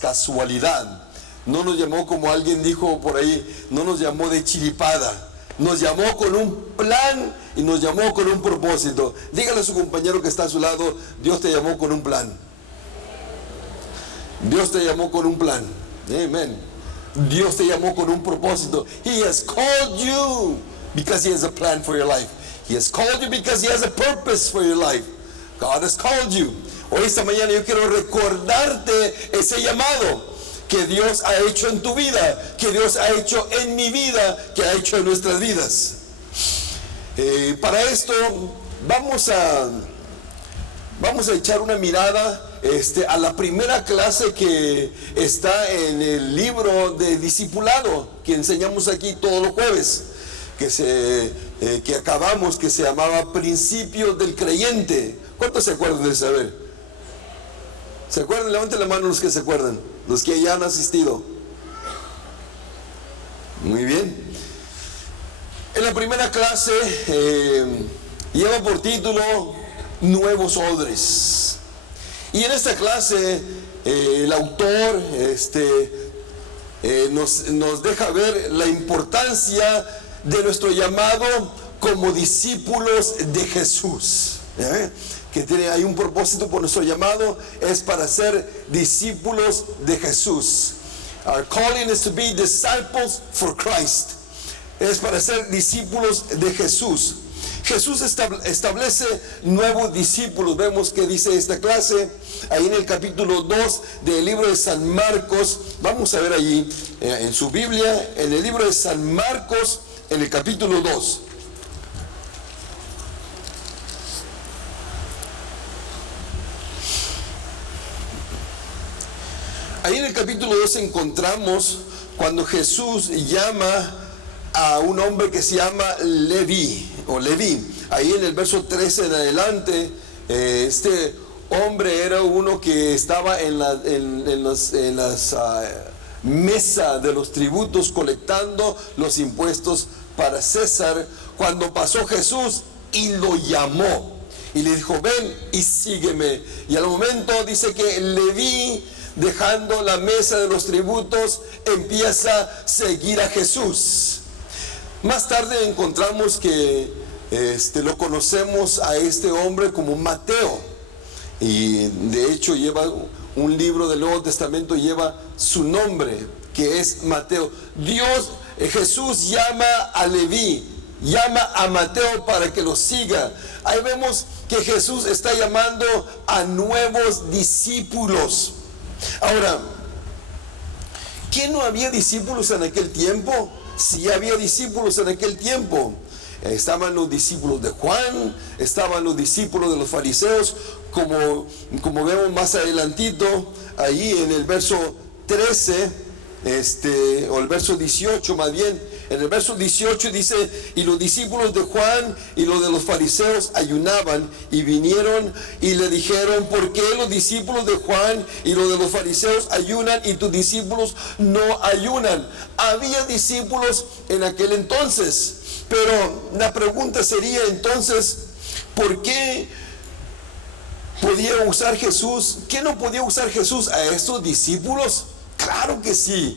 casualidad. No nos llamó, como alguien dijo por ahí, no nos llamó de chiripada. Nos llamó con un plan y nos llamó con un propósito. Dígale a su compañero que está a su lado, Dios te llamó con un plan. Dios te llamó con un plan. Amen. Dios te llamó con un propósito. He has called you because He has a plan for your life. He has called you because He has a purpose for your life. God has called you. Hoy, esta mañana, yo quiero recordarte ese llamado que Dios ha hecho en tu vida, que Dios ha hecho en mi vida, que ha hecho en nuestras vidas. Para esto vamos a echar una mirada a la primera clase que está en el libro de discipulado que enseñamos aquí todos los jueves, que acabamos, que se llamaba Principios del Creyente. ¿Cuántos se acuerdan de saber? ¿Se acuerdan? Levanten la mano los que se acuerdan, los que ya han asistido. Muy bien. En la primera clase lleva por título Nuevos Odres. Y en esta clase el autor nos deja ver la importancia de nuestro llamado como discípulos de Jesús. Hay un propósito por nuestro llamado, es para ser discípulos de Jesús. Our calling is to be disciples for Christ. Es para ser discípulos de Jesús. Jesús establece nuevos discípulos. Vemos que dice esta clase ahí en el capítulo 2 del libro de San Marcos. Vamos a ver allí en su Biblia, en el libro de San Marcos, en el capítulo 2. Ahí en el capítulo 2 encontramos cuando Jesús llama a un hombre que se llama Leví. Ahí en el verso 13 en adelante, este hombre era uno que estaba en las mesas de los tributos colectando los impuestos para César, cuando pasó Jesús y lo llamó y le dijo: ven y sígueme. Y al momento dice que Leví, dejando la mesa de los tributos, empieza a seguir a Jesús. Más tarde encontramos que lo conocemos a este hombre como Mateo, y de hecho lleva un libro del Nuevo Testamento, lleva su nombre, que es Mateo. Jesús llama a Leví, llama a Mateo para que lo siga. Ahí vemos que Jesús está llamando a nuevos discípulos. Ahora, ¿qué no había discípulos en aquel tiempo? Sí había discípulos en aquel tiempo. Estaban los discípulos de Juan, estaban los discípulos de los fariseos, como vemos más adelantito, ahí en el verso 13, o el verso 18 más bien. En el verso 18 dice: y los discípulos de Juan y los de los fariseos ayunaban, y vinieron y le dijeron: ¿por qué los discípulos de Juan y los de los fariseos ayunan y tus discípulos no ayunan? Había discípulos en aquel entonces, pero la pregunta sería entonces: ¿por qué podía usar Jesús? ¿Qué no podía usar Jesús a estos discípulos? Claro que sí,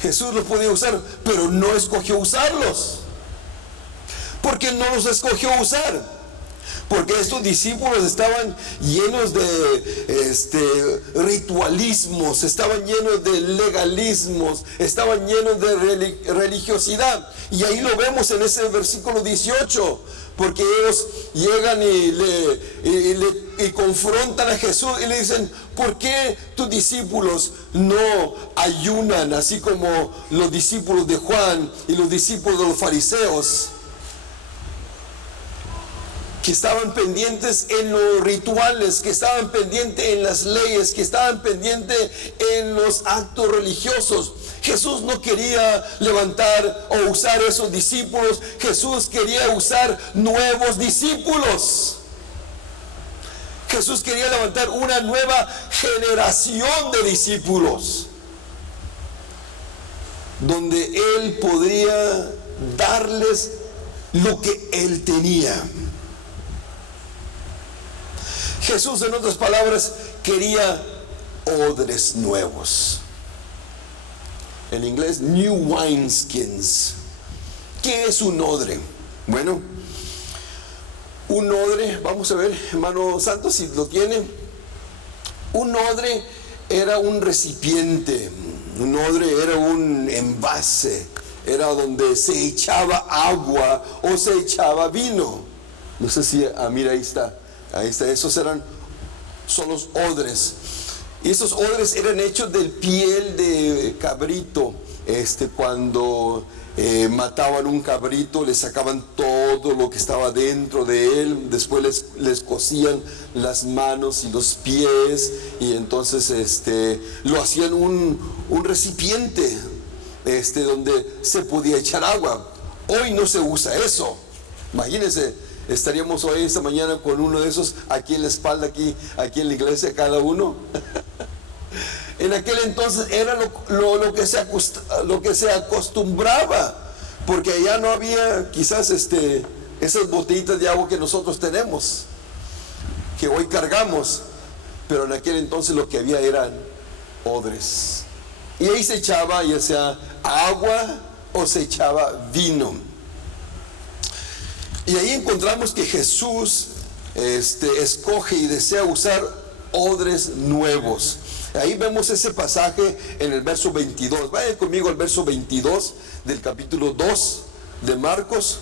Jesús los podía usar, pero no escogió usarlos. ¿Por qué no los escogió usar? Porque estos discípulos estaban llenos de ritualismos, estaban llenos de legalismos, estaban llenos de religiosidad. Y ahí lo vemos en ese versículo 18, porque ellos llegan y confrontan a Jesús y le dicen: ¿por qué tus discípulos no ayunan así como los discípulos de Juan y los discípulos de los fariseos, que estaban pendientes en los rituales, que estaban pendientes en las leyes, que estaban pendientes en los actos religiosos? Jesús no quería levantar o usar esos discípulos. Jesús quería usar nuevos discípulos. Jesús quería levantar una nueva generación de discípulos, donde Él podría darles lo que Él tenía. Jesús, en otras palabras, quería odres nuevos. En inglés, new wineskins. ¿Qué es un odre? Bueno, un odre, vamos a ver, hermano Santos, si lo tiene. Un odre era un recipiente, un odre era un envase, era donde se echaba agua o se echaba vino. No sé si, mira, ahí está, esos son los odres. Y esos odres eran hechos de piel de cabrito. Cuando mataban un cabrito, le sacaban todo lo que estaba dentro de él, después les cosían las manos y los pies, y entonces lo hacían un recipiente donde se podía echar agua. Hoy no se usa eso. Imagínense, estaríamos hoy esta mañana con uno de esos aquí en la espalda, aquí en la iglesia, cada uno. En aquel entonces era lo que se acostumbraba, porque allá no había quizás esas botellitas de agua que nosotros tenemos, que hoy cargamos, pero en aquel entonces lo que había eran odres, y ahí se echaba ya sea agua o se echaba vino. Y ahí encontramos que Jesús escoge y desea usar odres nuevos. Ahí vemos ese pasaje en el verso 22. Vayan conmigo al verso 22 del capítulo 2 de Marcos.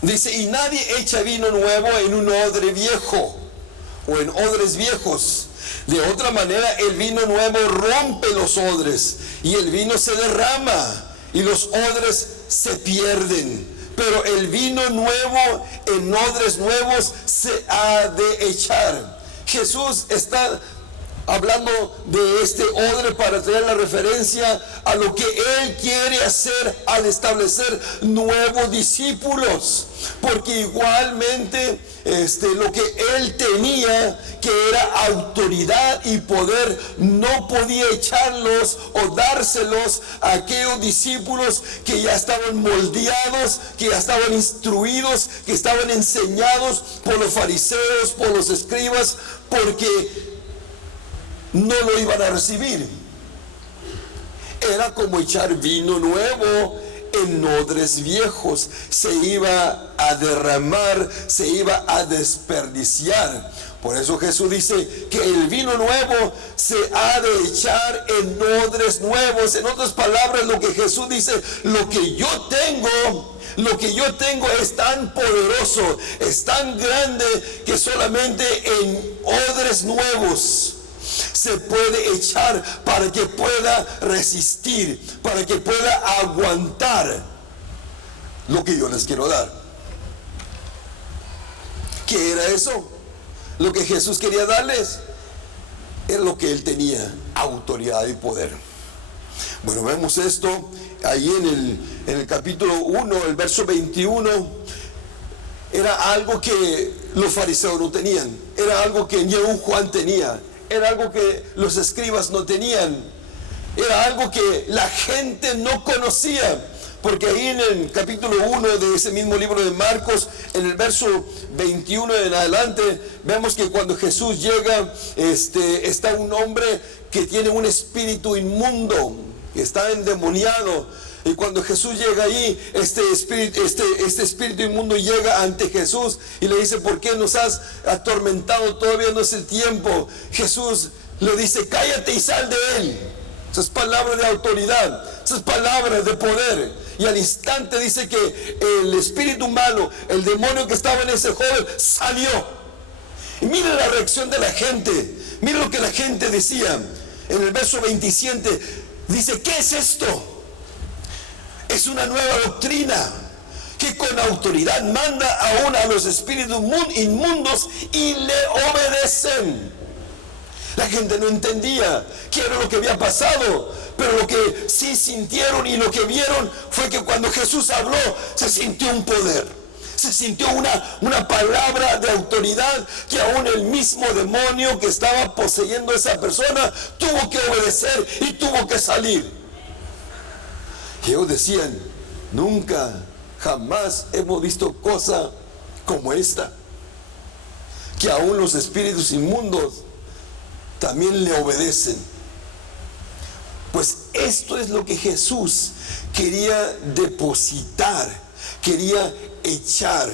Dice: y nadie echa vino nuevo en un odre viejo o en odres viejos. De otra manera, el vino nuevo rompe los odres y el vino se derrama y los odres se pierden. Pero el vino nuevo en odres nuevos se ha de echar. Jesús está hablando de este odre para traer la referencia a lo que Él quiere hacer al establecer nuevos discípulos. Porque igualmente lo que Él tenía, que era autoridad y poder, no podía echarlos o dárselos a aquellos discípulos que ya estaban moldeados, que ya estaban instruidos, que estaban enseñados por los fariseos, por los escribas, porque no lo iban a recibir. Era como echar vino nuevo en odres viejos. Se iba a derramar, se iba a desperdiciar. Por eso Jesús dice que el vino nuevo se ha de echar en odres nuevos. En otras palabras, lo que Jesús dice: lo que yo tengo es tan poderoso, es tan grande, que solamente en odres nuevos se puede echar para que pueda resistir, para que pueda aguantar lo que yo les quiero dar. ¿Qué era eso? Lo que Jesús quería darles era lo que Él tenía: autoridad y poder. Bueno, vemos esto ahí en el capítulo 1, el verso 21. Era algo que los fariseos no tenían, era algo que ni un Juan tenía, era algo que los escribas no tenían, era algo que la gente no conocía. Porque ahí en el capítulo 1 de ese mismo libro de Marcos, en el verso 21 en adelante, vemos que cuando Jesús llega, está un hombre que tiene un espíritu inmundo, que está endemoniado. Y cuando Jesús llega ahí, este espíritu inmundo llega ante Jesús y le dice: ¿por qué nos has atormentado? Todavía no es el tiempo. Jesús le dice: cállate y sal de él. Esas palabras de autoridad, esas palabras de poder. Y al instante dice que el espíritu malo, el demonio que estaba en ese joven, salió. Y mire la reacción de la gente. Mire lo que la gente decía. En el verso 27 dice: ¿qué es esto? Es una nueva doctrina que con autoridad manda aún a los espíritus inmundos y le obedecen. La gente no entendía qué era lo que había pasado, pero lo que sí sintieron y lo que vieron fue que cuando Jesús habló, se sintió un poder, se sintió una palabra de autoridad, que aún el mismo demonio que estaba poseyendo a esa persona tuvo que obedecer y tuvo que salir. Y ellos decían: nunca jamás hemos visto cosa como esta, que aún los espíritus inmundos también le obedecen. Pues esto es lo que Jesús quería depositar, quería echar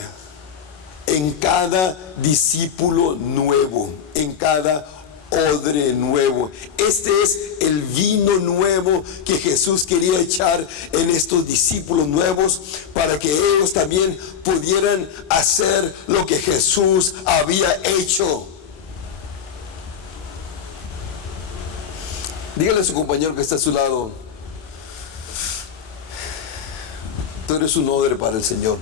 en cada discípulo nuevo, en cada odre nuevo. Este es el vino nuevo que Jesús quería echar en estos discípulos nuevos, para que ellos también pudieran hacer lo que Jesús había hecho. Dígale a su compañero que está a su lado: tú eres un odre para el Señor.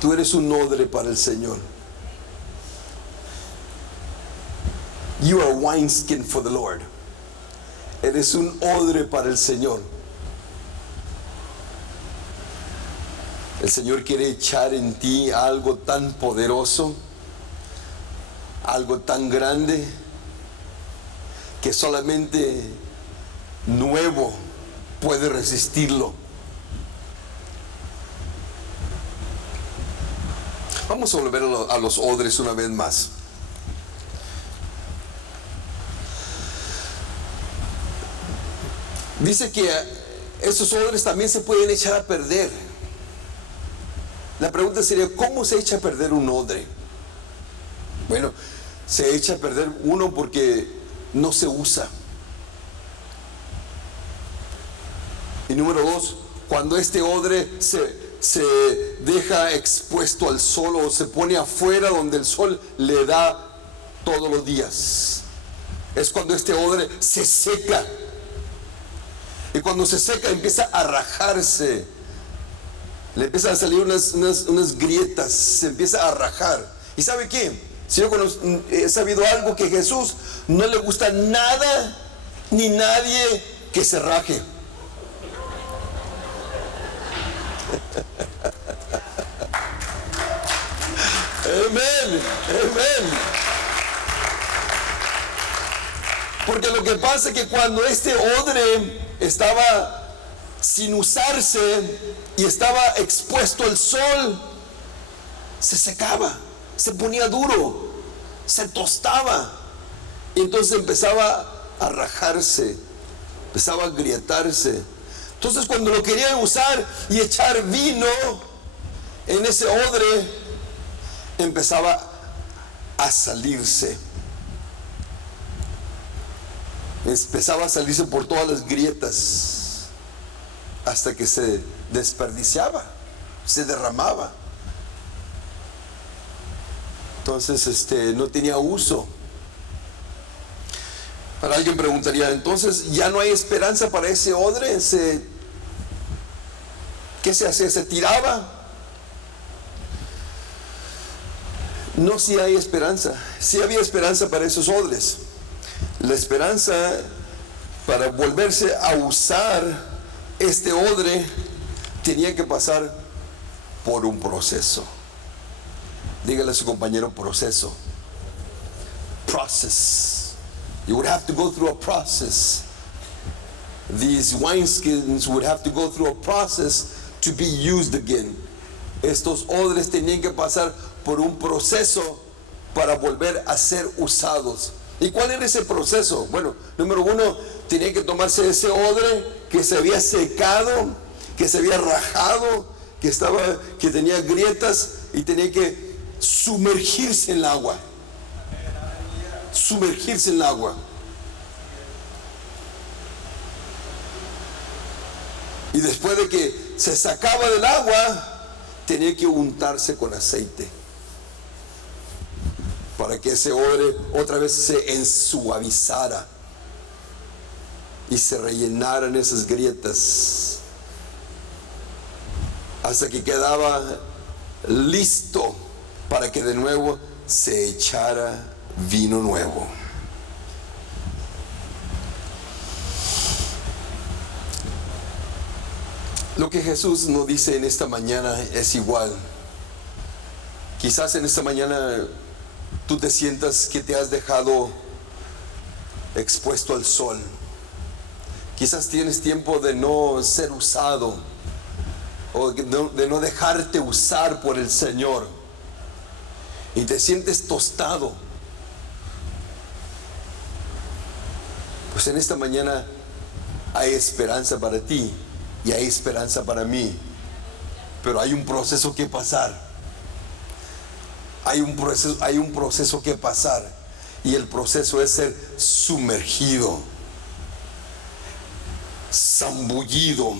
Tú eres un odre para el Señor. You are a wineskin for the Lord. Eres un odre para el Señor. El Señor quiere echar en ti algo tan poderoso, algo tan grande, que solamente nuevo puede resistirlo. Vamos a volver a los odres una vez más. Dice que esos odres también se pueden echar a perder. La pregunta sería: ¿cómo se echa a perder un odre? Bueno, se echa a perder uno porque no se usa. Y número dos, cuando este odre se deja expuesto al sol, o se pone afuera donde el sol le da todos los días, es cuando este odre se seca. Y cuando se seca empieza a rajarse, le empiezan a salir unas grietas, se empieza a rajar. ¿Y sabe qué? Si yo he sabido algo, que a Jesús no le gusta nada ni nadie que se raje. Amén, amén. Porque lo que pasa es que cuando este odre estaba sin usarse y estaba expuesto al sol, se secaba, se ponía duro, se tostaba, y entonces empezaba a rajarse, empezaba a agrietarse. Entonces, cuando lo querían usar y echar vino en ese odre, empezaba a salirse. Empezaba a salirse por todas las grietas, hasta que se desperdiciaba, se derramaba. Entonces no tenía uso. Para alguien preguntaría: entonces ya no hay esperanza para ese odre. ¿Qué se hacía? ¿Se tiraba? No, sí hay esperanza. Sí había esperanza para esos odres. La esperanza para volverse a usar este odre tenía que pasar por un proceso. Dígale a su compañero: proceso. Process. You would have to go through a process. These wineskins would have to go through a process to be used again. Estos odres tenían que pasar por un proceso para volver a ser usados. ¿Y cuál era ese proceso? Bueno, número uno, tenía que tomarse ese odre que se había secado, que se había rajado, que tenía grietas, y tenía que sumergirse en el agua. Sumergirse en el agua. Y después de que se sacaba del agua, tenía que untarse con aceite, para que ese odre otra vez se ensuavizara y se rellenaran esas grietas, hasta que quedaba listo para que de nuevo se echara vino nuevo. Lo que Jesús nos dice en esta mañana es igual. Quizás en esta mañana tú te sientas que te has dejado expuesto al sol. Quizás tienes tiempo de no ser usado o de no dejarte usar por el Señor, y te sientes tostado, pues en esta mañana hay esperanza para ti y hay esperanza para mí. Pero hay un proceso que pasar. Hay un proceso que pasar. Y el proceso es ser sumergido, zambullido,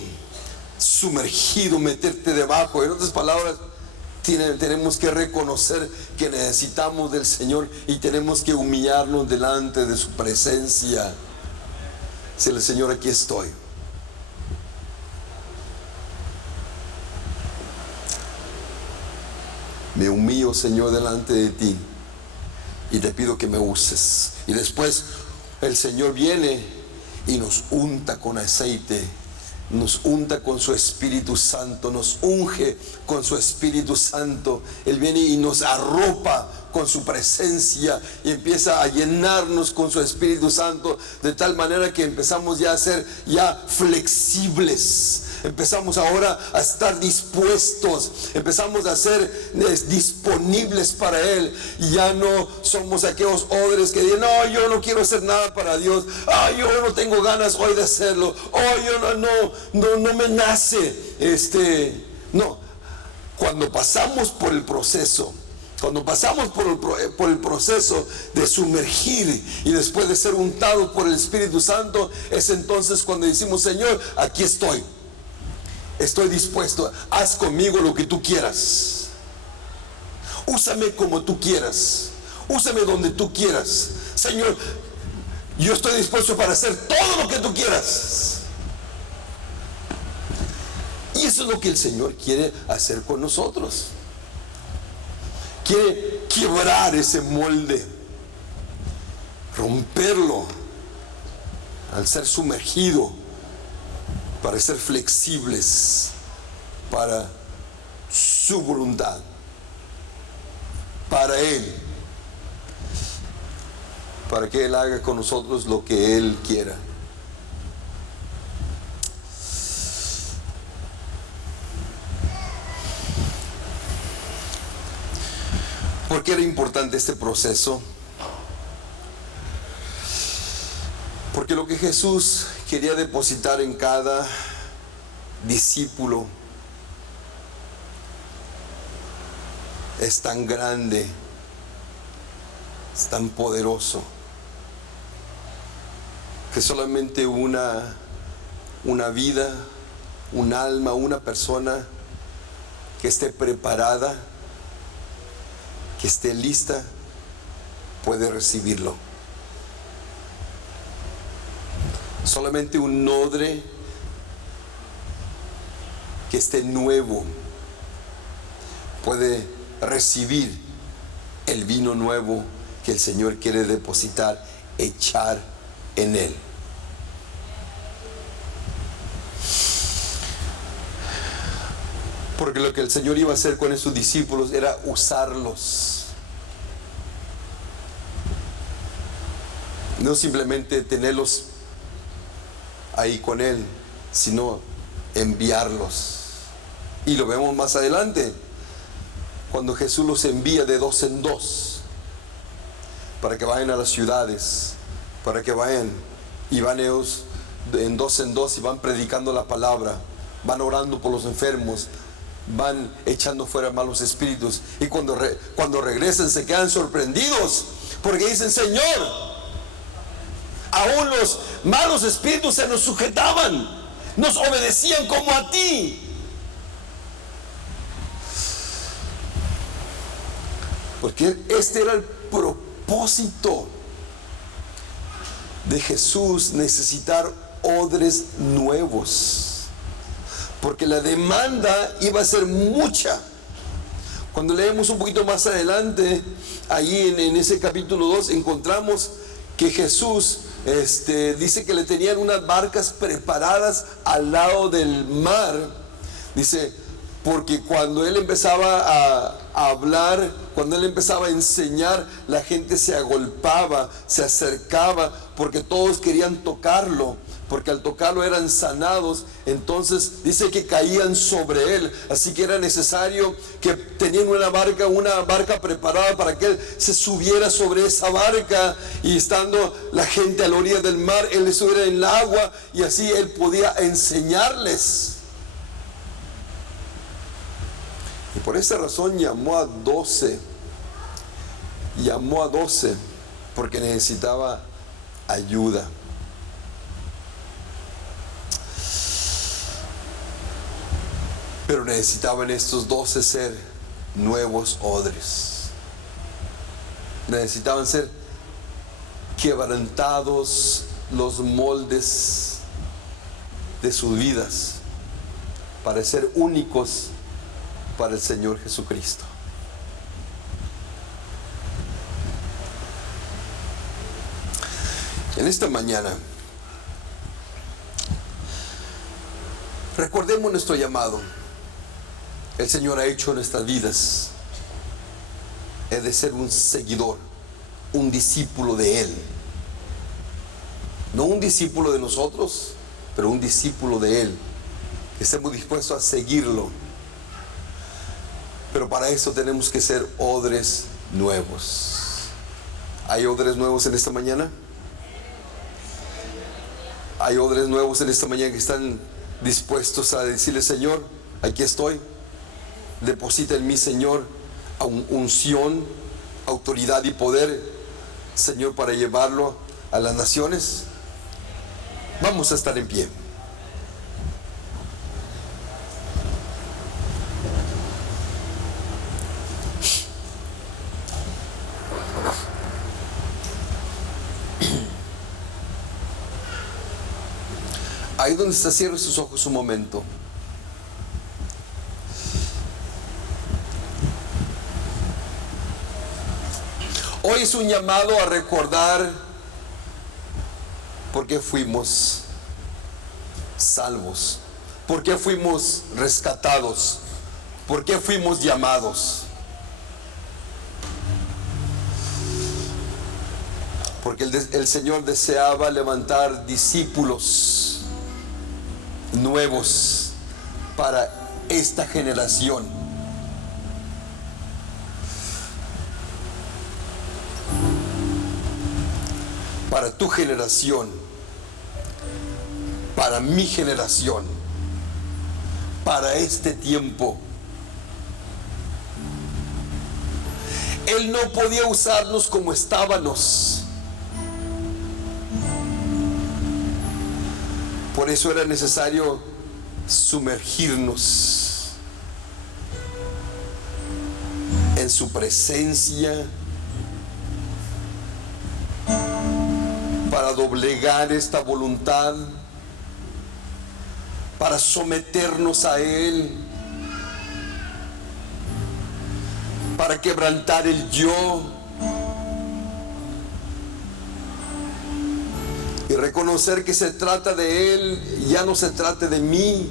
sumergido, meterte debajo. En otras palabras, tenemos que reconocer que necesitamos del Señor y tenemos que humillarnos delante de su presencia. Decirle: Señor, aquí estoy. Me humillo, Señor, delante de ti y te pido que me uses. Y después el Señor viene y nos unta con aceite, nos unta con su Espíritu Santo, nos unge con su Espíritu Santo. Él viene y nos arropa con su presencia y empieza a llenarnos con su Espíritu Santo, de tal manera que empezamos ya a ser ya flexibles. Empezamos ahora a estar dispuestos, empezamos a ser disponibles para Él. Y ya no somos aquellos odres que dicen: no, yo no quiero hacer nada para Dios, yo no tengo ganas hoy de hacerlo, yo no me nace. No, cuando pasamos por el proceso, cuando pasamos por el proceso de sumergir y después de ser untados por el Espíritu Santo, es entonces cuando decimos: Señor, aquí estoy. Estoy dispuesto, haz conmigo lo que tú quieras. Úsame como tú quieras. Úsame donde tú quieras. Señor, yo estoy dispuesto para hacer todo lo que tú quieras. Y eso es lo que el Señor quiere hacer con nosotros. Quiere quebrar ese molde, romperlo, al ser sumergido, para ser flexibles para su voluntad, para Él, para que Él haga con nosotros lo que Él quiera. ¿Por qué era importante este proceso? Porque lo que Jesús quería depositar en cada discípulo es tan grande, es tan poderoso, que solamente una vida, un alma, una persona que esté preparada, que esté lista, puede recibirlo. Solamente un odre que esté nuevo puede recibir el vino nuevo que el Señor quiere depositar, echar en él. Porque lo que el Señor iba a hacer con esos discípulos era usarlos. No simplemente tenerlos ahí con Él, sino enviarlos. Y lo vemos más adelante, cuando Jesús los envía de 2 en 2, para que vayan a las ciudades, para que vayan, y van ellos en 2 en 2 y van predicando la palabra, van orando por los enfermos, van echando fuera malos espíritus, y cuando regresan se quedan sorprendidos, porque dicen: Señor, aún los malos espíritus se nos sujetaban, nos obedecían como a ti. Porque este era el propósito de Jesús, necesitar odres nuevos, porque la demanda iba a ser mucha. Cuando leemos un poquito más adelante, allí en ese capítulo 2, encontramos que Jesús dice que le tenían unas barcas preparadas al lado del mar. Dice, porque cuando él empezaba a hablar, cuando él empezaba a enseñar, la gente se agolpaba, se acercaba, porque todos querían tocarlo, porque al tocarlo eran sanados. Entonces dice que caían sobre él, así que era necesario que tenían una barca preparada para que él se subiera sobre esa barca, y estando la gente a la orilla del mar, él estuviera en el agua, y así él podía enseñarles. Y por esa razón llamó a 12, porque necesitaba ayuda. Pero necesitaban estos 12 ser nuevos odres. Necesitaban ser quebrantados los moldes de sus vidas para ser únicos para el Señor Jesucristo. En esta mañana, recordemos nuestro llamado. El Señor ha hecho en nuestras vidas es de ser un seguidor, un discípulo de Él. No un discípulo de nosotros, pero un discípulo de Él. Estemos dispuestos a seguirlo. Pero para eso tenemos que ser odres nuevos. ¿Hay odres nuevos en esta mañana? ¿Hay odres nuevos en esta mañana que están dispuestos a decirle: Señor, aquí estoy? Deposita en mí, Señor, unción, autoridad y poder, Señor, para llevarlo a las naciones. Vamos a estar en pie. Ahí donde está, cierre sus ojos un momento. Hoy es un llamado a recordar por qué fuimos salvos, por qué fuimos rescatados, por qué fuimos llamados. Porque el Señor deseaba levantar discípulos nuevos para esta generación. Para tu generación, para mi generación, para este tiempo. Él no podía usarnos como estábamos. Por eso era necesario sumergirnos en su presencia, para doblegar esta voluntad, para someternos a Él, para quebrantar el yo y reconocer que se trata de Él, ya no se trata de mí.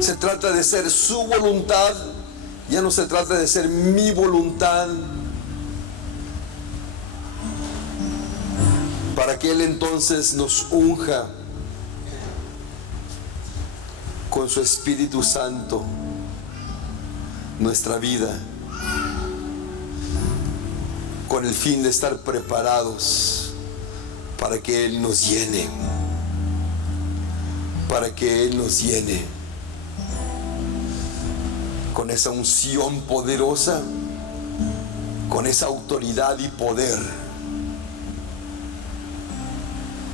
Se trata de ser su voluntad, ya no se trata de ser mi voluntad. Para que Él entonces nos unja con su Espíritu Santo nuestra vida, con el fin de estar preparados para que Él nos llene, para que Él nos llene con esa unción poderosa, con esa autoridad y poder,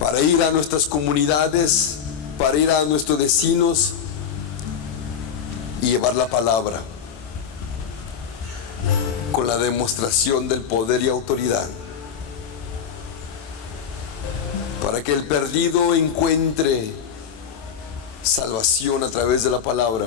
para ir a nuestras comunidades, para ir a nuestros vecinos y llevar la palabra con la demostración del poder y autoridad, para que el perdido encuentre salvación a través de la palabra,